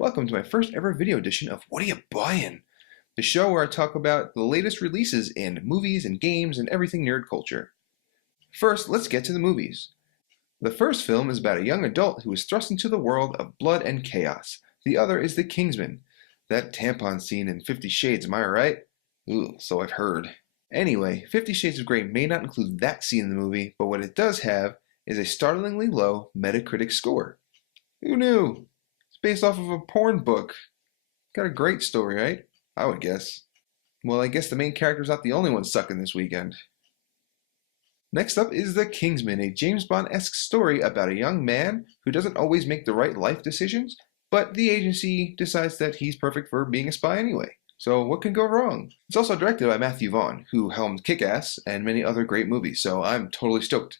Welcome to my first ever video edition of Whattaya Buyin, the show where I talk about the latest releases in movies and games and everything nerd culture. First, let's get to the movies. The first film is about a young adult who is thrust into the world of blood and chaos. The other is The Kingsman. That tampon scene in 50 Shades, am I right? Ooh, so I've heard. Anyway, 50 Shades of Grey may not include that scene in the movie, but what it does have is a startlingly low Metacritic score. Who knew? It's based off of a porn book. Got a great story, right? I would guess. Well, I guess the main character's not the only one sucking this weekend. Next up is The Kingsman, a James Bond-esque story about a young man who doesn't always make the right life decisions, but the agency decides that he's perfect for being a spy anyway. So what can go wrong? It's also directed by Matthew Vaughn, who helmed Kick-Ass and many other great movies, so I'm totally stoked.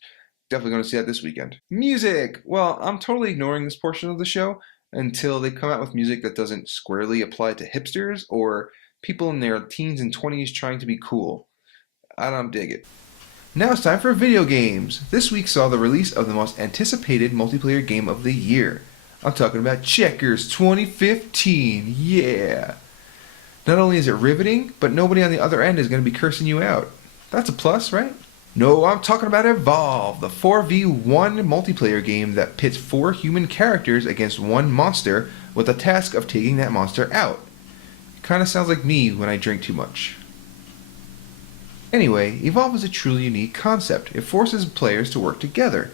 Definitely going to see that this weekend. Music! Well, I'm totally ignoring this portion of the show until they come out with music that doesn't squarely apply to hipsters or people in their teens and 20s trying to be cool. I don't dig it. Now it's time for video games. This week saw the release of the most anticipated multiplayer game of the year. I'm talking about Checkers 2015, yeah! Not only is it riveting, but nobody on the other end is going to be cursing you out. That's a plus, right? No, I'm talking about Evolve, the 4v1 multiplayer game that pits 4 human characters against one monster with the task of taking that monster out. Kinda sounds like me when I drink too much. Anyway, Evolve is a truly unique concept. It forces players to work together.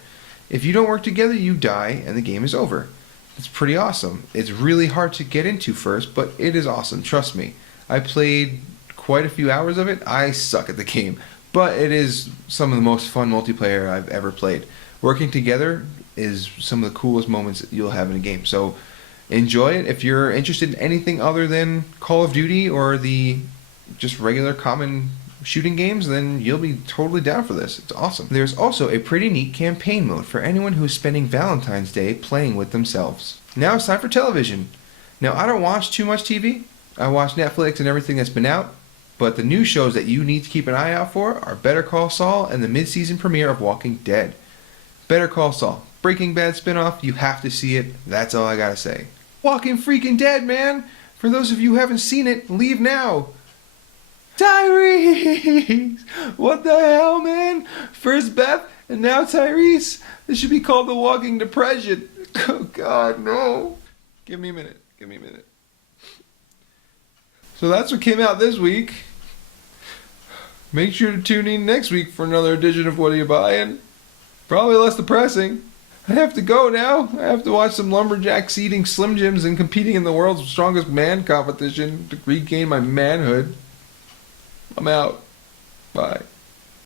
If you don't work together, you die and the game is over. It's pretty awesome. It's really hard to get into first, but it is awesome, trust me. I played quite a few hours of it. I suck at the game, but it is some of the most fun multiplayer I've ever played. Working together is some of the coolest moments you'll have in a game, so enjoy it. If you're interested in anything other than Call of Duty or the just regular common shooting games, then you'll be totally down for this. It's awesome. There's also a pretty neat campaign mode for anyone who's spending Valentine's Day playing with themselves. Now it's time for television. Now, I don't watch too much TV. I watch Netflix and everything that's been out, but the new shows that you need to keep an eye out for are Better Call Saul and the mid-season premiere of Walking Dead. Better Call Saul, Breaking Bad spinoff, you have to see it. That's all I gotta say. Walking freaking Dead, man! For those of you who haven't seen it, leave now! Tyrese! What the hell, man? First Beth, and now Tyrese? This should be called The Walking Depression. Oh, God, no. Give me a minute. Give me a minute. So that's what came out this week. Make sure to tune in next week for another edition of Whattaya Buyin. Probably less depressing. I have to go now. I have to watch some lumberjacks eating Slim Jims and competing in the world's strongest man competition to regain my manhood. I'm out. Bye.